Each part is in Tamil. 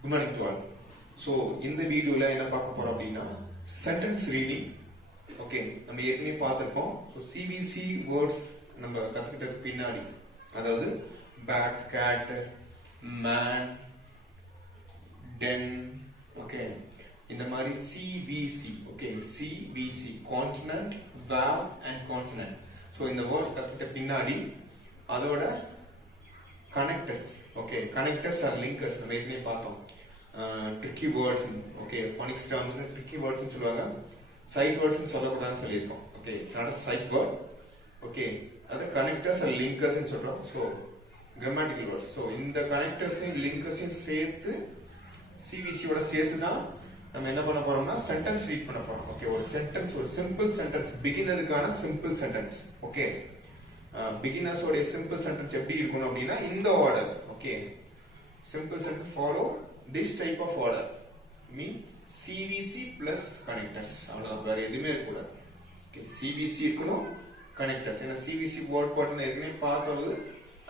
Good morning to all. So, in the video la enna paaka porom appadina sentence reading. Okay, நம்ம ஏற்கனவே பார்த்திருக்கோம். So CVC words நம்ம கத்துக்கிட்ட பின்னாடி அதாவது bat, cat, man, den, okay, இந்த மாதிரி CVC, okay, CVC consonant, vowel and consonant. So இந்த words கத்துக்கிட்ட பின்னாடி அதோட connectors, okay, connectors are linkers நம்ம ஏற்கனவே பார்த்தோம். Tricky words, okay, phonics terms tricky words னு சொல்வாங்க. Side words னு சொல்லக்கூடாதுன்னு சொல்லியிருக்கோம். Okay, it's not a side word. Okay, அது connectors and linkers னு சொல்றோம். So grammatical words. So இந்த connectors and linkers சேர்த்து CVC ஓட சேர்த்து தான் நம்ம என்ன பண்ண போறோம்னா sentence read பண்ண போறோம். Okay, ஒரு sentence, ஒரு simple sentence, beginnerக்கான simple sentence. Okay, beginners ஓட simple sentence எப்படி இருக்கணும் அப்படின்னா இந்த order. Okay, simple sentence follow this type of order. Mean CVC plus connectors. அவ்வளவுதான், வேற எதுவுமே இருக்கக்கூடாது. Okay, CVC இருக்கணும், connectors. ஏன்னா CVC word pattern ஏற்கனவே பார்த்தது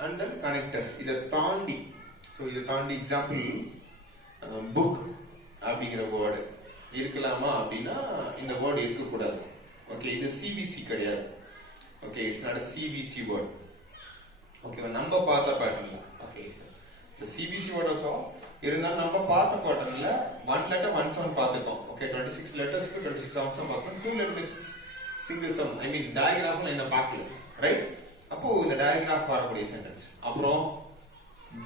and then connectors. இதை தாண்டி, so இதை தாண்டி example book அப்படிங்கிற வேர்டு இருக்கலாமா அப்படின்னா இந்த வேர்டு இருக்கக்கூடாது. ஓகே, இது CVC கிடையாது. Okay, it's not a CVC word. Okay, நம்ம பார்த்த பேட்டர்ன்ல okay sir CVC word also இருந்தாலும் நம்ம பார்த்த பேட்டர்ன்ல 1 letter 1 sound பார்த்துட்டோம். ஓகே, 26 lettersக்கு 26 sounds பார்க்கணும். 2 letters single sound, ஐ மீன் டயகிராம்ல என்ன பார்க்கல, ரைட்? அப்போ இந்த டயகிராம் வரக்கூடிய சென்டென்ஸ். அப்புறம்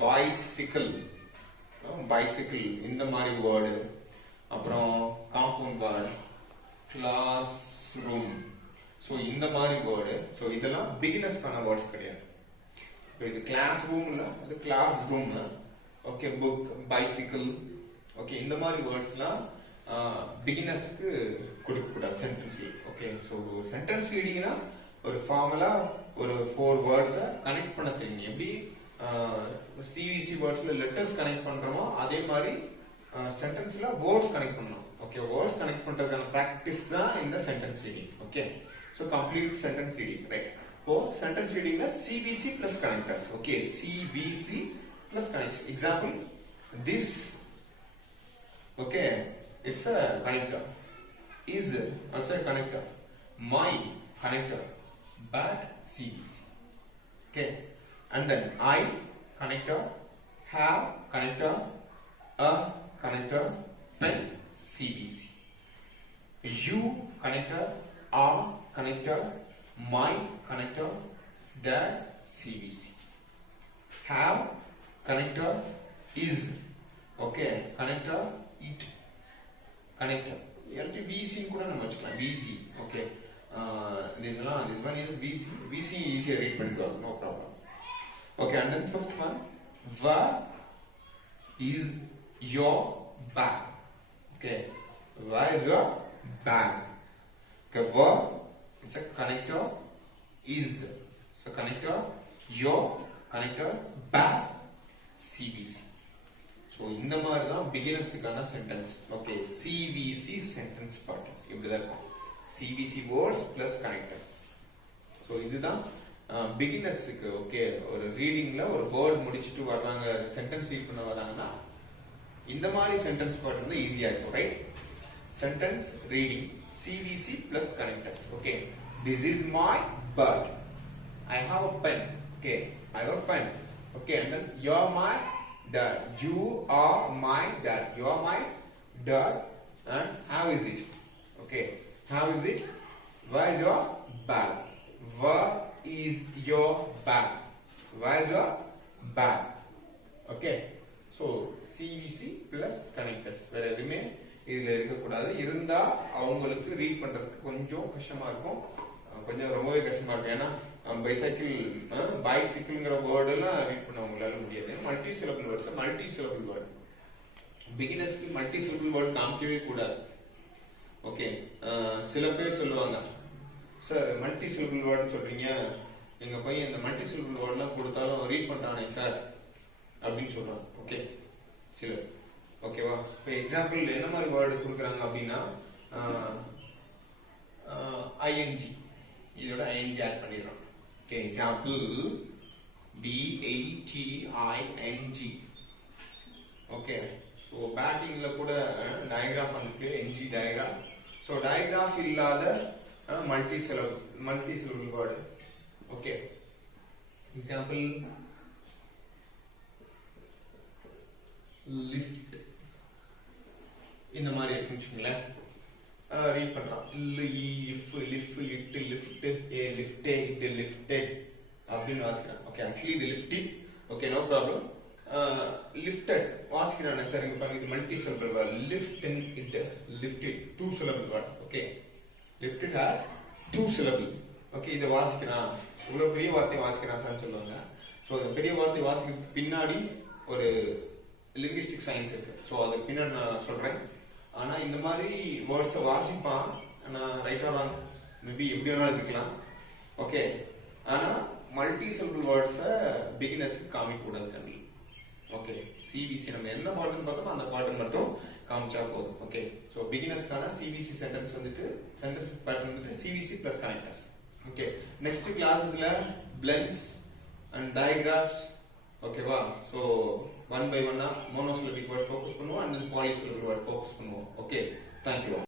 bicycle, bicycle இந்த மாதிரி வேர்டு. அப்புறம் compound word, classroom, so இந்த மாதிரி வேர்டு. ஸோ இதெல்லாம் பிகினர்ஸ்க்கான வேர்ட்ஸ் கிடையாது. இது கிளாஸ் ரூம்ல, இது கிளாஸ் ரூம்ல, ஓகே, புக், பைசிக்கிள், ஓகே, இந்த மாதிரி வேர்ட்ஸ்லாம் பிகினர்ஸ்க்கு கொடுக்கக்கூடாது sentence reading. Okay, so sentence ரீடிங்னா ஒரு ஃபார்மலா ஒரு 4 வேர்ட்ஸை கனெக்ட் பண்ண தெரியும். எப்படி சிவிசி வேர்ட்ஸ்ல லெட்டர்ஸ் கனெக்ட் பண்றோமோ அதே மாதிரி சென்டென்ஸ்ல வேர்ட்ஸ் கனெக்ட் பண்ணணும். ஓகே, வேர்ட்ஸ் கனெக்ட் பண்றதுக்கான பிராக்டிஸ் தான் இந்த sentence reading. Okay, so complete sentence reading, right? இப்போ சென்டென்ஸ் ரீடிங்ல CVC plus connectors. Okay, CVC plus connectors. Example, this, okay, it's a connector. Is also a connector. My connector. But CVC. Okay, and then I connector, have connector, a connector, then CVC. You connector, are connector, my connector, that CVC. Have connector, is, okay, connector, it connector. VC கூட நம்ம வச்சுக்கலாம். VC, okay, this one is VC easier read பண்ணிக்கலாம், no problem. Okay, and then fifth one, where is your bag? Okay, where is your bag? Okay, where it's a connector, is it's a connector, your connector, bag, CVC. So இந்த மாதிரி தான் பிகினர்ஸ்க்கான சென்டென்ஸ். ஓகே, CVC சென்டென்ஸ் பாட்டு இப்படிதான் இருக்கும். CVC words plus connectors. So இதுதான் பிகினர்ஸுக்கு. ஓகே, ஒரு ரீடிங்ல ஒரு வேர்ட் முடிச்சுட்டு வர்றாங்க, சென்டென்ஸ் ரீட் பண்ண வராங்கன்னா இந்த மாதிரி சென்டென்ஸ் பாட்டு வந்து ஈஸியா இருக்கும், right? Sentence reading CVC plus connectors. Okay, this is my bird. I have a pen. Okay, I have a pen. Okay, and then you're my dad. You are my dad. You are my dad. And how is it? Okay, how is it? Where is your bag? Where is your bag? Where is your bag? Okay, so CVC plus connectors. வேற எதுவுமே இதுல இருக்கக்கூடாது. இருந்தா அவங்களுக்கு ரீட் பண்றதுக்கு கொஞ்சம் கஷ்டமா இருக்கும், கொஞ்சம் ரொம்பவே கஷ்டமா இருக்கும். ஏன்னா பைசிக்கிள்ங்கிற வேர்டு எல்லாம் ரீட் பண்ண அவங்களால முடியாது. Multi syllable words, multi syllable word பிகினர்ஸ்க்கு மல்டி சிலபிள் வேர்டு காமிக்கவே கூடாது. ஓகே, சில பேர் சொல்லுவாங்க, சார் மல்டி சிலபிள் வேர்டுன்னு சொல்றீங்க, எங்க பையன் இந்த மல்டி சிலபிள் வேர்ட்லாம் கொடுத்தாலும் ரீட் பண்றானே சார் அப்படின்னு சொல்றாங்க. ஓகே, சிலர். ஓகேவா? இப்போ எக்ஸாம்பிள் என்ன மாதிரி வேர்டு கொடுக்குறாங்க அப்படின்னா ING, இதோட ING ஆட் பண்ணிடுறோம். Okay, example BATING. Okay, so பேட்டிங்ல கூட டயக்ராஃப் வந்துருக்கு, என்ஜி டயக்ராம். ஸோ டயக்ராஃப் இல்லாத multi syllable word. Okay, example lift இந்த மாதிரி இருக்குன்னு வச்சுங்களேன். ரீட் பண்றான். If lift it lift a லிஃப்டே இட் லிஃப்டட் அப்படின்னு வாசிக்கிறான். ஓகே, ஆக்சுவலி இது lifted. Okay, no problem. Lifted வாசிக்கிறானே சார், இங்க பாருங்க, இது multi syllable word. Lift in it lifted 2 syllable word. Okay, lifted has 2 syllable. Okay, இதை வாசிக்கிறான், இவ்வளவு பெரிய வார்த்தை வாசிக்கிறான் சார் சொல்லுவாங்க. ஸோ இந்த பெரிய வார்த்தை வாசிக்கிறதுக்கு பின்னாடி ஒரு லிங்குவிஸ்டிக் சயின்ஸ் இருக்கு. ஸோ அதுக்கு பின்னாடி நான் சொல்றேன். ஆனா இந்த மாதிரி வேர்ட்ஸை வாசிப்பான், நான் ரைட் ஆர் ராங் மேபி எப்படி வேணாலும் இருக்கலாம். ஓகே, ஆனா மல்டி சிலபிள் வேர்ட்ஸை பிகினர்ஸ்க்கு காமிக்க கூடாது கண்டி. ஓகே, சிவிசி நம்ம என்ன பாட்டன் பார்த்தோமோ அந்த பாட்டன் மட்டும் காமிச்சா போதும். ஓகே, ஸோ பிகினர்ஸ்க்கான சிவிசி சென்டென்ஸ் வந்துட்டு சென்டென்ஸ் பேட்டர்ன் வந்துட்டு CVC plus connectors. Okay, next கிளாஸஸ்ல பிளெண்ட்ஸ் அண்ட் டயக்ராஃப்ஸ். ஓகேவா? So 1 by 1 monosyllabic word focus பண்ணுவோம், and then polysyllabic word focus பண்ணுவோம். Okay, thank you.